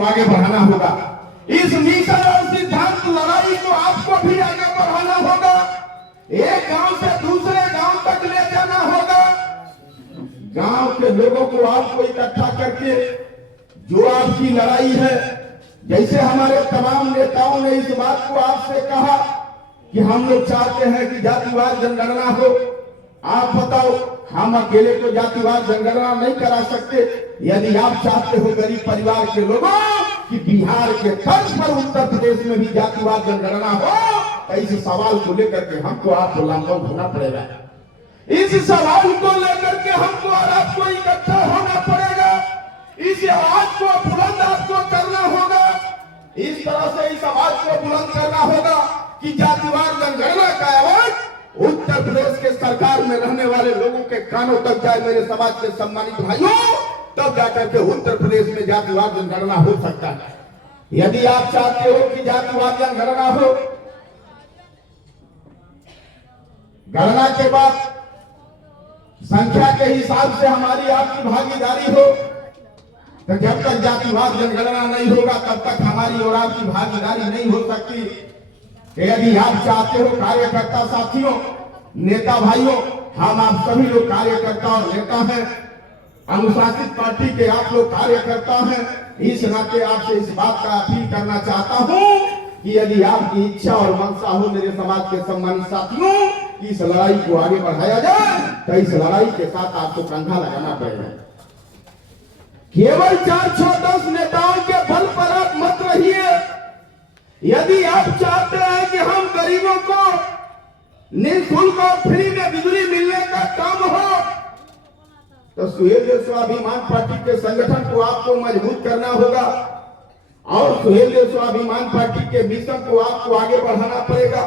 को आगे बढ़ाना होगा। इस मिशन और सिद्धांत लड़ाई को आपको भी आगे बढ़ाना होगा। एक गांव से दूसरे गांव तक ले जाना होगा। गांव के लोगों को आपको इकट्ठा करके जो आपकी लड़ाई है, जैसे हमारे तमाम नेताओं ने इस बात को आपसे कहा कि हम लोग चाहते हैं कि जातिवाद जनगणना हो। आप बताओ, हम अकेले तो जातिवाद जनगणना नहीं करा सकते। यदि आप चाहते हो गरीब परिवार के लोगों कि बिहार के तर्ज पर उत्तर प्रदेश में भी जातिवाद जनगणना हो, तो इस सवाल को लेकर के हमको आपको लामबंद होना पड़ेगा। इस सवाल को लेकर के हमको और आपको इकट्ठा होना पड़ेगा। इस आवाज को बुलंद आपको करना होगा। इस तरह से इस आवाज को बुलंद करना होगा कि जातिवाद जनगणना का आवाज उत्तर प्रदेश के सरकार में रहने वाले लोगों के कानों तक जाए। मेरे समाज के सम्मानित भाइयों, तब जाकर के उत्तर प्रदेश में जातिवाद जनगणना हो सकता है। यदि आप चाहते हो कि जातिवाद जनगणना हो, गणना के बाद संख्या के हिसाब से हमारी आपकी भागीदारी हो, तो जब तक जातिवाद जनगणना नहीं होगा तब तक हमारी और आपकी भागीदारी नहीं हो सकती। यदि आप चाहते हो, कार्यकर्ता साथियों, नेता भाइयों, हम आप सभी लोग कार्यकर्ता और नेता हैं, अनुशासित पार्टी के आप लोग कार्यकर्ता हैं। इस नाते आपसे इस बात का अपील करना चाहता हूं कि यदि आपकी इच्छा और मंशा हो मेरे समाज के सम्मानित साथियों, इस लड़ाई को आगे बढ़ाया जाए, तो इस लड़ाई के साथ आपको कंधा लगाना पड़ेगा। केवल 4-6-10 नेताओं के बल पर आप मत रहिए। यदि आप चाहते हैं कि हम गरीबों को निःशुल्क और फ्री में बिजली मिलने का काम हो, तो सुहेलदेव स्वाभिमान पार्टी के संगठन को आपको मजबूत करना होगा और सुहेलदेव स्वाभिमान पार्टी के मिशन को आपको आगे बढ़ाना पड़ेगा।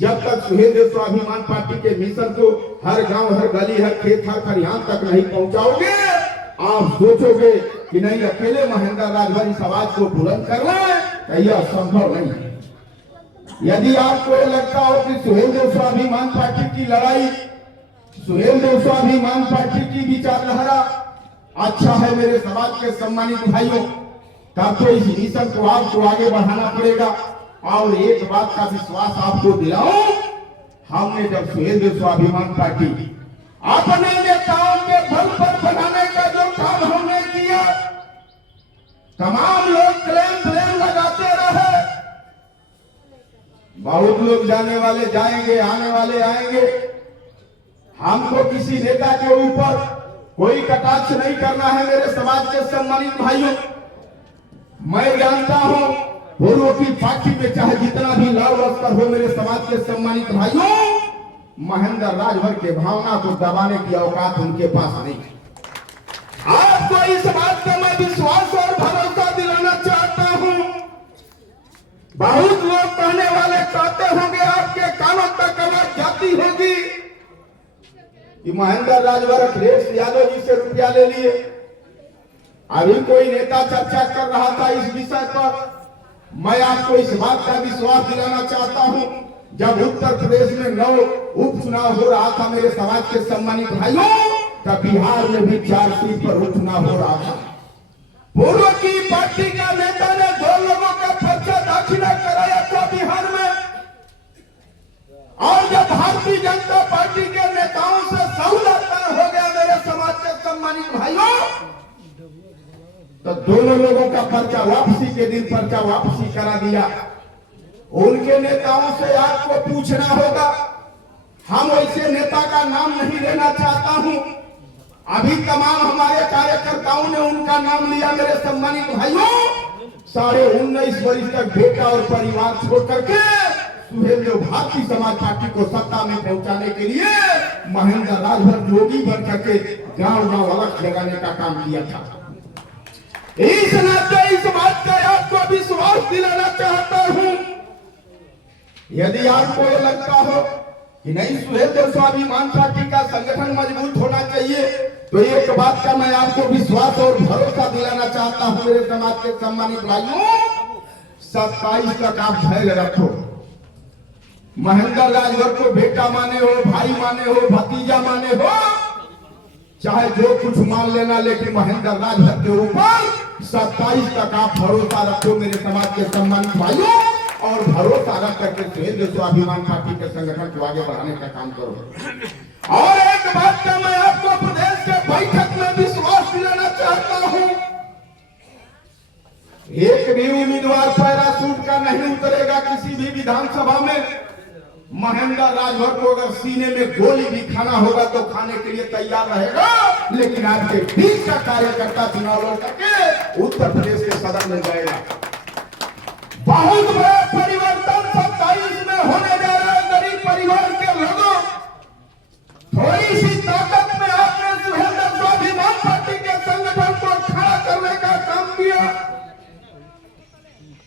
जब तक सुहेलदेव स्वाभिमान पार्टी के मिशन को हर गांव, हर गली, हर खेत, हर खलिहान तक नहीं पहुंचाओगे, आप सोचोगे कि नहीं अकेले महेंद्र राजभर इस आवाज को बुलंद कर रहे हैं, तो यह संभव नहीं है। यदि आपको लगता हो कि सुहेलदेव स्वाभिमान पार्टी की लड़ाई, सुहेलदेव स्वाभिमान पार्टी की विचारधारा अच्छा है मेरे समाज के सम्मानित भाइयों, तब तो इस मिशन को आपको आगे बढ़ाना पड़ेगा। और एक बात का विश्वास आपको दिलाऊं, हमने जब सुहेलदेव स्वाभिमान पार्टी अपने नेताओं के बल पर बनाने का जो काम हमने किया, तमाम लोग क्लेम लगाते रहे। बहुत लोग जाने वाले जाएंगे, आने वाले आएंगे। हमको किसी नेता के ऊपर कोई कटाक्ष नहीं करना है मेरे समाज के सम्मानित भाइयों। मैं जानता हूं पूर्व की पार्टी में चाहे जितना भी लाभ स्तर हो मेरे समाज के सम्मानित भाइयों, महेंद्र राजभर के भावना को दबाने की औकात उनके पास नहीं। आपको इस बात का मैं विश्वास और भरोसा दिलाना चाहता हूं। बहुत लोग कहने वाले कहते होंगे, आपके कानों तक आवाज जाती होगी कि महेंद्र राजभर अखिलेश यादव जी से रुपया ले लिए। अभी कोई नेता चर्चा कर रहा था इस विषय पर। मैं आपको इस बात का विश्वास दिलाना चाहता हूं, जब उत्तर प्रदेश में 9 उपचुनाव हो रहा था मेरे समाज के सम्मानित भाइयों, तब बिहार में भी 4 सीट पर उपचुनाव हो रहा था। पूर्व की पार्टी का नेता ने 2 लोगों का पर्चा दाखिला कराया था बिहार में, और जब भारतीय जनता पार्टी के नेताओं से सहूलत हो गया मेरे समाज के सम्मानित भाइयों, तो दोनों लोगों का पर्चा वापसी के दिन पर्चा वापसी करा दिया। उनके नेताओं से आपको पूछना होगा। हम ऐसे नेता का नाम नहीं लेना चाहता हूं। अभी तमाम हमारे कार्यकर्ताओं ने उनका नाम लिया मेरे सम्मानित भाइयों। 19.5 वर्ष तक बेटा और परिवार छोड़ करके सुहेलदेव भारतीय समाज पार्टी को सत्ता में पहुंचाने के लिए महेंद्र राजभर जोगी बन करके गांव-गांव अलग लगाने का काम किया था। इस नाते इस बात का आपको विश्वास दिलाना चाहता हूं। यदि आपको ये लगता हो कि नहीं सुहेलदेव स्वाभिमान पार्टी का संगठन मजबूत होना चाहिए, तो एक बात का मैं आपको विश्वास और भरोसा दिलाना चाहता हूं मेरे समाज के सम्मानित भाइयों, 27 तक आप धैर्य रखो। महेंद्र राजभर को बेटा माने हो, भाई माने हो, भतीजा माने हो, चाहे जो कुछ मान लेना, लेकिन महेंद्र राजभर के ऊपर 27 तक आप भरोसा रखो मेरे समाज के सम्मानित भाइयों, और भरोसा रख करके सुहेलदेव स्वाभिमान पार्टी के संगठन को आगे बढ़ाने का काम करो। और एक बात का मैं आपको प्रदेश के बैठक में विश्वास दिलाना चाहता हूं, एक भी उम्मीदवार पैराशूट का नहीं उतरेगा किसी भी विधानसभा में। महेंद्र राजभर को अगर सीने में गोली भी खाना होगा तो खाने के लिए तैयार रहेगा, लेकिन आपके बीच का कार्यकर्ता चुनाव लड़ करके उत्तर प्रदेश के सदन में जाएगा। बहुत बड़ा परिवर्तन 27 में होने जा रहा है। गरीब परिवार के लोगों, थोड़ी सी ताकत में आपने सुहेलदेव स्वाभिमान पार्टी के संगठन को खड़ा करने का काम किया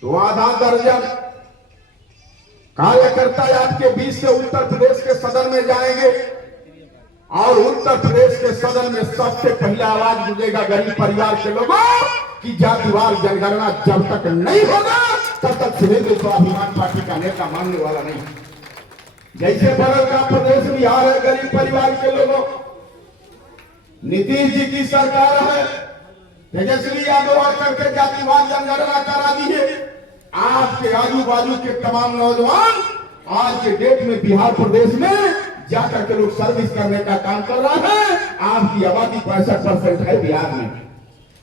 तो आधा दर्जन कार्यकर्ता आपके बीच से उत्तर प्रदेश के सदन में जाएंगे, और उत्तर प्रदेश के सदन में सबसे पहला आवाज गूंजेगा गरीब परिवार के लोगों की जातिवार जनगणना जब तक नहीं होगा तब तक सुहेलदेव स्वाभिमान पार्टी का नेता मानने वाला नहीं। जैसे बगल का प्रदेश बिहार है, गरीब परिवार के लोगों, नीतीश जी की सरकार है, तेजस्वी यादव आकर के जातिवार जनगणना करा दी है। आपके आजू बाजू के तमाम नौजवान आज के डेट में बिहार प्रदेश में जाकर के लोग सर्विस करने का काम कर रहा है। आपकी आबादी 65% है बिहार में।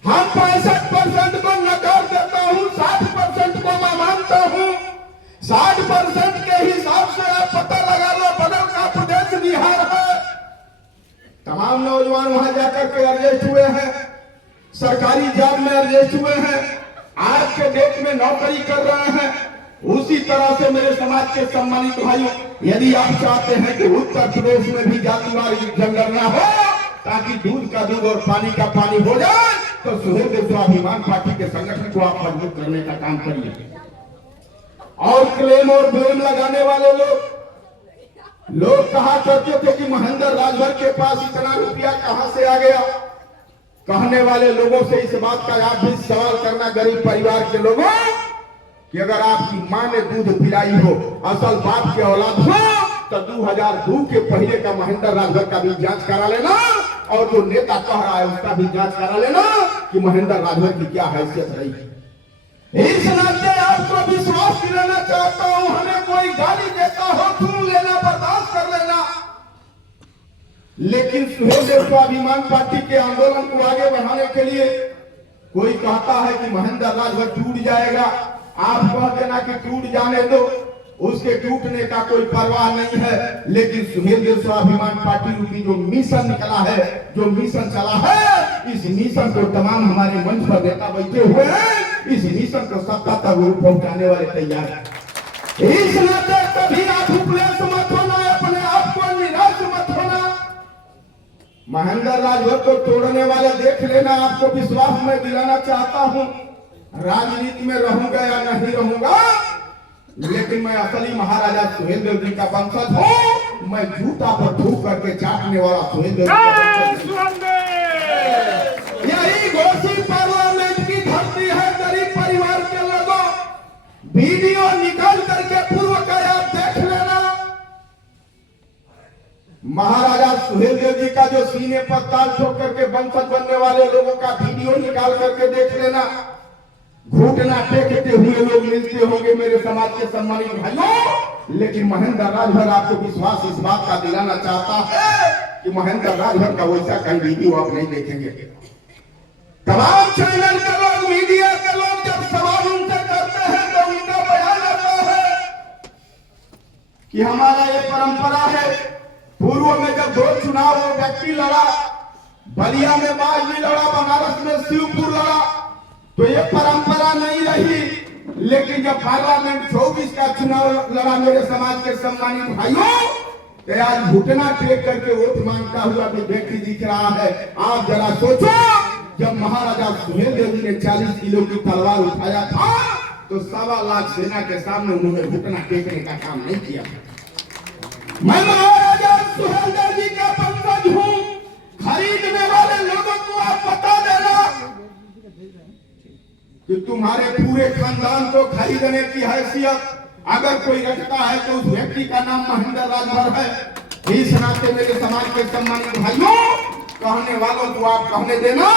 हम 65% को नकार देता हूं, 60% को मैं मानता हूं। 60% के हिसाब से आप पता लगा लो, बगल का प्रदेश बिहार है। तमाम नौजवान वहां जाकर के एडजस्ट हुए हैं, सरकारी जॉब में एडजस्ट हुए हैं, आज के डेट में नौकरी कर रहे हैं। उसी तरह से मेरे समाज के सम्मानित भाइयों, यदि आप चाहते हैं कि उत्तर प्रदेश में भी जातिवार जनगणना हो ताकि दूध का दूध और पानी का पानी हो जाए, तो सुहेलदेव स्वाभिमान पार्टी के संगठन को आप मजबूत करने का काम करिए। और क्लेम और ब्लेम लगाने वाले लोग कहा करते थे कि महेंद्र राजभर के पास इतना रुपया कहां से आ गया। कहने वाले लोगों से इस बात का आप भी सवाल करना, गरीब परिवार के लोगों, कि अगर आपकी मां ने दूध पिलाई हो, असल बाप के औलाद हो, तो 2002 के पहले का महेंद्र राजभर का भी जांच करा लेना, और जो नेता कह रहा है उसका भी जांच करा लेना कि महेंद्र राजभर की क्या हैसियत रही। इस नाते आपको विश्वास दिलाना चाहता हूं, हमें कोई गाली देता हो सुन लेना, बर्दाश्त कर लेना, लेकिन सुहेलदेव स्वाभिमान पार्टी के आंदोलन को आगे बढ़ाने के लिए कोई कहता है कि महेंद्र राजभर टूट जाएगा, आप कह देना कि टूट जाने दो, उसके टूटने का कोई परवाह नहीं है। लेकिन सुहेलदेव स्वाभिमान पार्टी रूपी जो मिशन निकला है, जो मिशन चला है, इस मिशन को तमाम हमारे मंच पर नेता बैठे हुए हैं, इस मिशन को सत्ता तक पहुंचाने वाले तैयार है। इस नाते कभी आप उपलब्ध मत होना, अपने आप को निराश मत होना। महेंद्र राजभर को तोड़ने वाले देख लेना, आपको विश्वास में दिलाना चाहता हूं। राजनीति में रहूंगा या नहीं रहूंगा, लेकिन मैं असली महाराजा सुहेलदेव जी का वंशज हूं। मैं जूता पर थूक करके चाटने वाला सुहेलदेव जी का वंशज हूं। यही घोषी पार्लियामेंट की धरती है। गरीब परिवार के लोगों, वीडियो निकाल करके पूर्व का आप देख लेना। महाराजा सुहेलदेव जी का जो सीने पर ताल ठोक करके वंशज बनने वाले लोगों का वीडियो निकाल करके देख लेना। घुटना टेकते हुए लोग मिलते होंगे मेरे समाज के सम्मानित भाइयों, लेकिन महेंद्र राजभर आपको विश्वास इस बात का दिलाना चाहता है कि महेंद्र राजभर का वैसा कहीं वीडियो आप नहीं देखेंगे। तमाम चैनल के लोग, मीडिया के लोग जब सवाल उनसे करते हैं तो उनका बयान आता है कि हमारा ये परंपरा है। पूर्व में जब 2 चुनाव वो व्यक्ति लड़ा, बलिया में बाजली लड़ा, बनारस में शिवपुर लड़ा, तो ये परंपरा नहीं रही। लेकिन जब पार्लियामेंट 24 का चुनाव लड़ा मेरे समाज के सम्मानित भाइयों, तो आज घुटना टेक करके वोट मांगता हुआ भी व्यक्ति दिख रहा है। आप जरा सोचो, जब महाराजा सुहेलदेव जी ने 40 किलो की तलवार उठाया था तो 1.25 लाख सेना के सामने उन्होंने घुटना टेकने का काम नहीं किया। मैं महाराजा सुहेलदेव जी का वंशज हूं। खरीदने वाले लोगों को आप बता देना कि तुम्हारे पूरे खानदान को खरीदने की हैसियत अगर कोई रखता है तो उस व्यक्ति का नाम महेंद्र राजभर है। इस नाते मेरे समाज के सम्मानित भाइयों, कहने वालों को आप कहने देना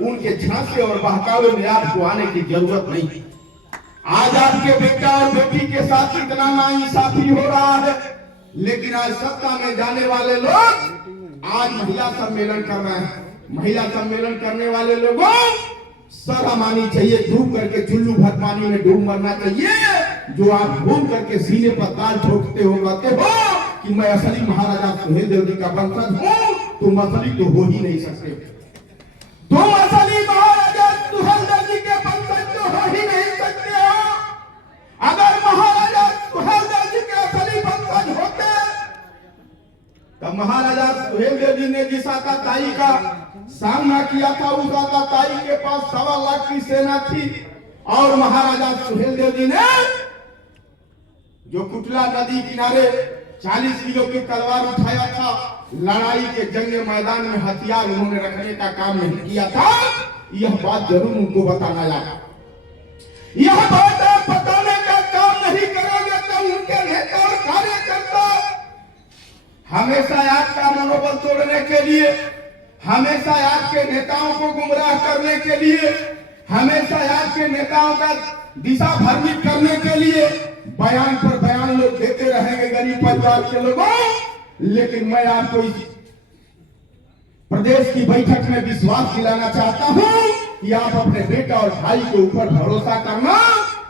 उनके झांसे और बहकावे में आपको आने की जरूरत नहीं। आज आपके बेटा और बेटी के साथ इतना नाइंसाफी हो रहा है, लेकिन आज सत्ता में जाने वाले लोग आज महिला सम्मेलन कर रहे हैं। महिला सम्मेलन करने वाले लोगों शर्म आनी चाहिए, डूब करके चुल्लू भर पानी में डूब मरना चाहिए। जो आप घूम करके सीने पर ताल ठोकते हो, कहते हो कि मैं असली महाराजा सुहेलदेव जी का वंशज हूं, तुम असली तो हो ही नहीं सकते। तुम असली महाराजा सुहेलदेव जी के वंशज तो हो ही नहीं सकते हो। अगर महाराजा सुहेलदेव जी के असली वंशज होते तब महाराजा सुहेलदेव जी ने जिस आताताई का सामना किया था, उस आताताई के पास 1.25 लाख की सेना थी, और महाराजा सुहेलदेव जी ने जो कुटला नदी किनारे 40 किलो की तलवार उठाया था, लड़ाई के जंग मैदान में हथियार उन्होंने रखने का काम नहीं किया था। यह बात जरूर उनको बताना यार। यह बात आप बताने का काम नहीं करोगे तो उनके नेता और कार्यकर्ता हमेशा आपका मनोबल तोड़ने के लिए, हमेशा आपके नेताओं को गुमराह करने के लिए, हमेशा आपके नेताओं का दिशा भ्रमित करने के लिए बयान पर बयान लोग देते रहेंगे गरीब परिवार के लोगों। लेकिन मैं आपको इस प्रदेश की बैठक में विश्वास दिलाना चाहता हूं कि आप अपने बेटा और भाई के ऊपर भरोसा करना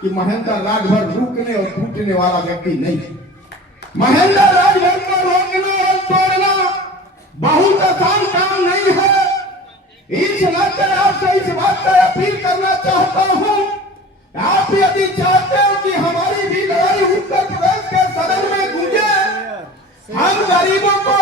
कि महेंद्र राजभर रुकने और टूटने वाला व्यक्ति नहीं। महेंद्र राजभर को रोकना और तोड़ना बहुत आसान काम नहीं है। इस नाते आपसे इस बात का अपील करना चाहता हूं, आप यदि चाहते हो कि हमारी भी लड़ाई उत्तर प्रदेश के सदन में गूंजे, हम गरीबों को